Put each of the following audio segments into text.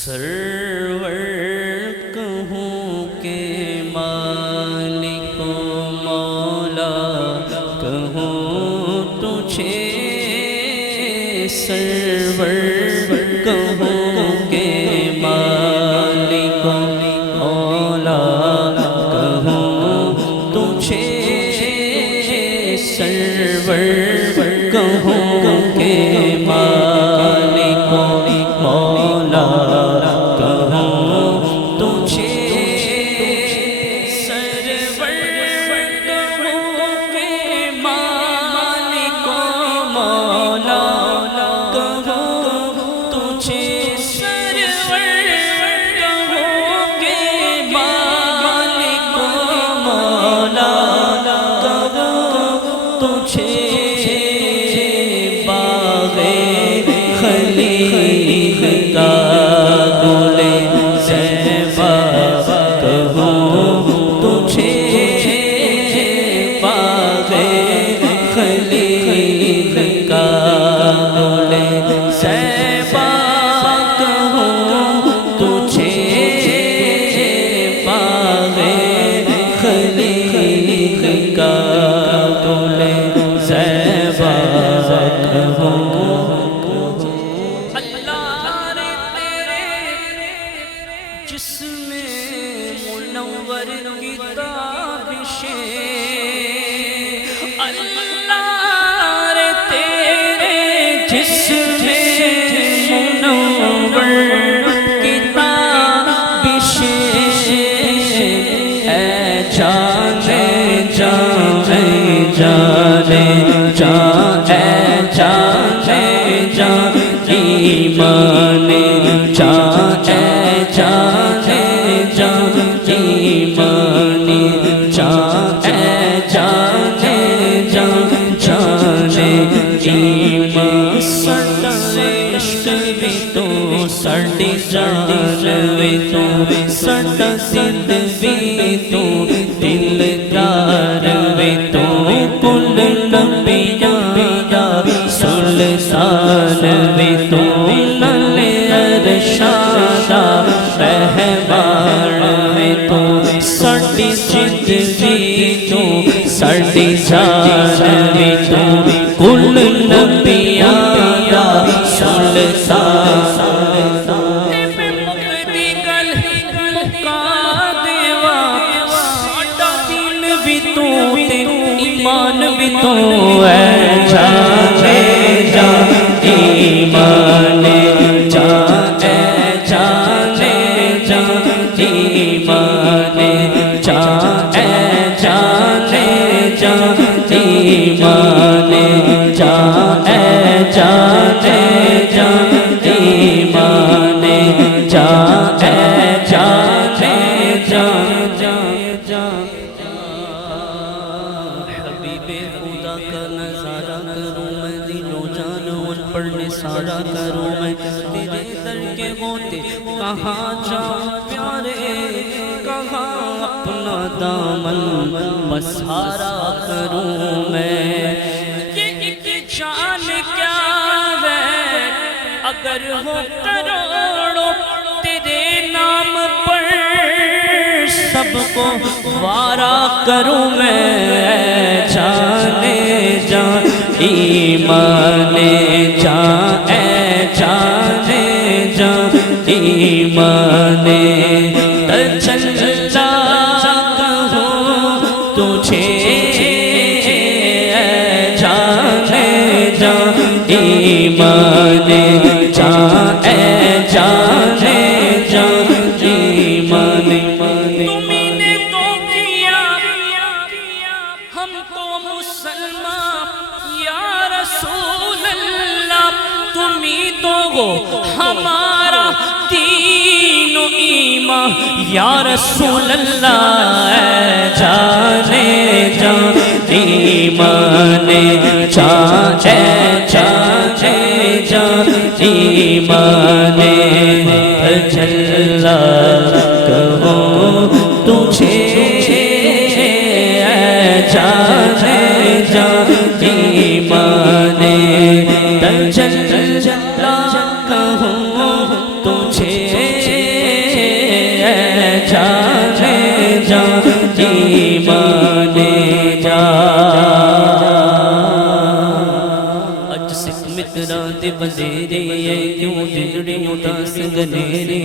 سرور کہوں کہ مالک و مولا کہوں تجھے، سرور کہوں کہ مالک و مولا کہوں تجھے، سرور کہوں کہ مالک و مولا کہوں تجھے، سرور کہوں کہ مالک و مولا کہوں تجھے، سرور کہوں کہ مالک و مولا کہوں تجھے، خلیل کا گل زیبا کہوں تجھے، باغ خلیل کا گل زیبا کہوں تجھے، باغ خلیل کا گل زیبا کہوں۔ جسم منور کی تابشیں، اللہ رے تیرے جسم منور کی تابشیں، اے جانے جانے جانے جانے جانے جانے ایمان جانے جانے جانے ایمان جانے جانے جانے جانے ایمان، ساڈا عشق بھی تو ساڈی جان بھی تو، ساڈا دل بھی تو دلدار بھی تو، کل نبیاں دا سلطان بھی تو، رہبان میں تو، ساڈی جد بھی تو ساڈی جان بھی تو، کل نبیاں دا سلطان۔ مکدی گل مکا دیوا، ساڈا دل بھی تو ایمان بھی تو، اے جانے جا ایمان جانے جانے جانے ایمان جانے جانے جانے ایمان جانے جانے جانے ایمان جانے جانے جانے جانے۔ حبیب خدا کا نظارہ کروں میں، دل و جان ان پر نثارہ کروں میں، تیرے در کے ہوتے کہاں جاؤں پیارے، کہاں اپنا دامن پسارا کروں میں، یہ ایک جان کیا ہے اگر ہو کروڑوں تیرے نام پر، سب کو وارا کروں میں، جانے جان ایمان جانے جانے جان ایمان تجلا کہوں تجھے، جانے جان ایمان جانے جانے جان ایمان۔ تمہیں نے تو کیا ہم کو مسلمان یا رسول اللہ، تمہیں تو ہو ہمارا دین و ایمان یا رسول اللہ، جانے جان ایمان جانے جانے جان ایمان تجلا کہوں تجھے، جانے جان ایمان تجلا کہوں تجھے، جانے جا ایمان جا اج سکھ مترا دے بدیرے کیوں دلڑی اداس گنیرے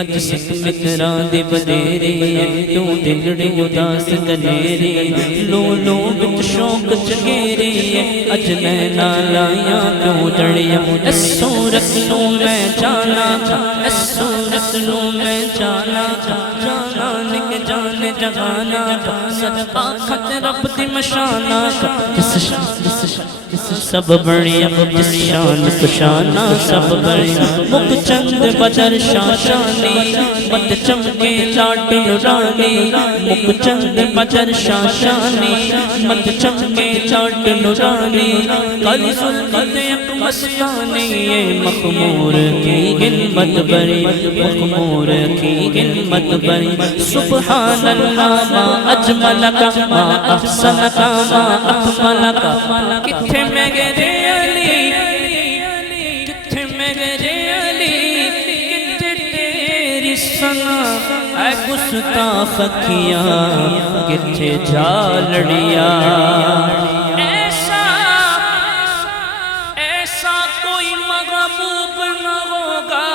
اج سکھ مترا دے بدیرے کیوں دلڑی اداس گنیرے لو لو وچ شوق چگیرے اج نینا لایا کیوں جڑیا اس صورت نو میں جانا اس صورت نو میں جانا جانا نک جان جہانا صدقہ خط رب دی مشانہ جس سب بڑیا جس شان کشانہ سب بڑیا مک چند بدر شاشانی بد چمکے لاٹ نورانی مک چند بدر شاشانی بد چمکے لاٹ نورانی کالی سلطان ایک مستانی مخمور کی گلمت بری مخمور کی گلمت بری سبحان اللہ ما اجملک ما احسنک ما اکملک کتھے میں گرے علی کتھے میں گرے علی کتھے تیری سنا اے گستاخ اکھیاں کتھے جھالڑیاں ایسا کوئی مغبوب نہ ہوگا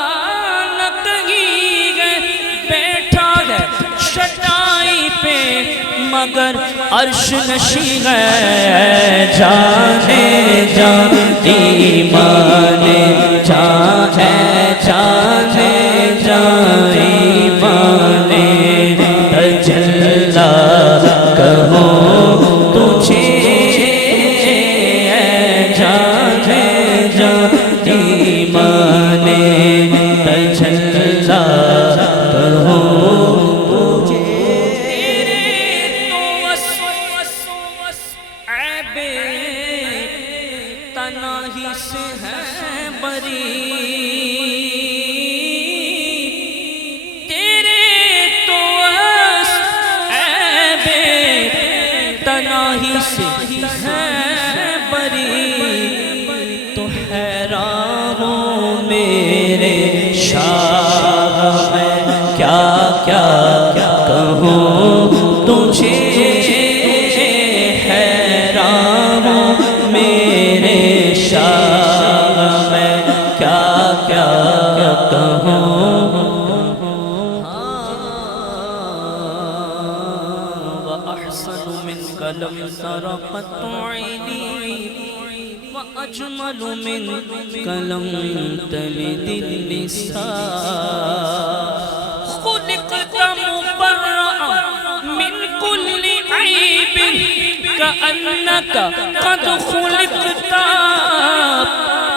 نہ کہیں گئے بیٹھا ہے چٹائی پہ مگر عرش نشی ہے جانے جا ایمان جا ہے جانے جا ایمان تجلا کہو تجھے جانے جا ایمان تجلا کہو تنہی سے ہے بری تیرے تو عیب تنہی سے ہے بری تو حیران ہوں میرے شاہ میں کیا کیا کہوں تجھے حیران ہوں میرے شاہ میں کیا کیا کہوں وَأَحْسَنُ مِنْكَ لَمْ تَرَ قَطُّ عَيْنِي وَأَجْمَلُ مِنْكَ لَمْ تَلِدِ النِّسَاءُ خُلِقْتَ مُبَرَّأً مِنْ كُلِّ عَيْبٍ كأنك قد خلقت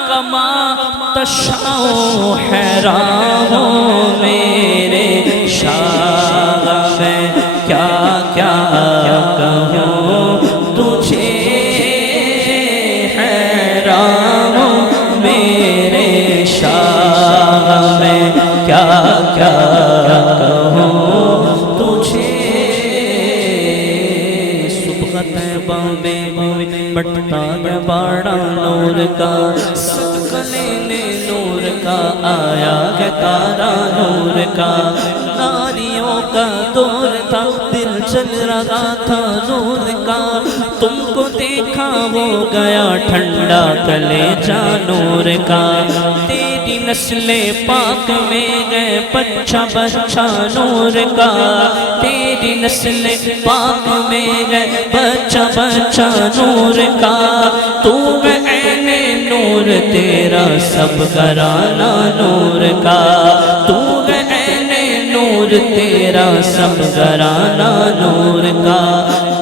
كما تشاء حیران ہوں میرے شاہ میں کیا کیا کہوں تجھے حیران ہوں میرے شاہ میں کیا کیا کہوں تجھے بٹتا ہے باڑا نور کا صدقہ لینے نور کا آیا ہے تارا نور کا ناریوں کا دور تھا دل چل رہا تھا نور کا تم کو دیکھا ہو گیا ٹھنڈا کلیجہ نور کا تیری نسل پاک میں گئے بچہ بچہ نور کا تیری نسل پاک میں گئے بچہ بچہ نور کا تو عین نور تیرا سب گھرانہ نور کا تو عین نور تیرا سب گھرانہ نور کا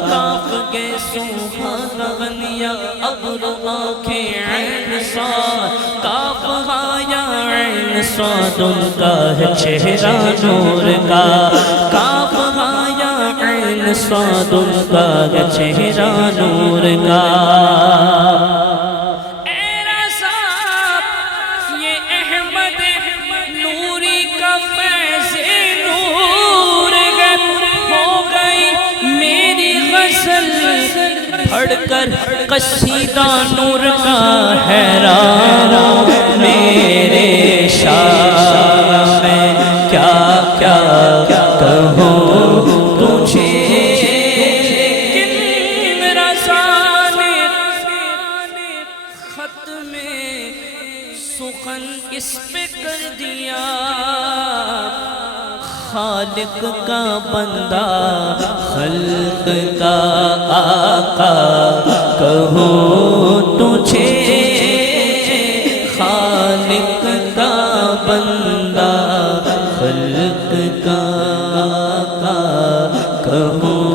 کاف کے سوہانا بنیا ابر آنکھیں عین صاد کاف آیا عین صاد ان کا ہے چہرہ نور کا کاف آیا عین صاد ان کا ہے چہرہ نور کا پڑھ کر قصیدہ نور کا حیران میرے شاہ میں کیا کہوں تجھے سخن اس پہ کر دیا خالق کا بندہ خلق کا آقا کہوں تجھے خالق کا بندہ خلق کا آقا کہوں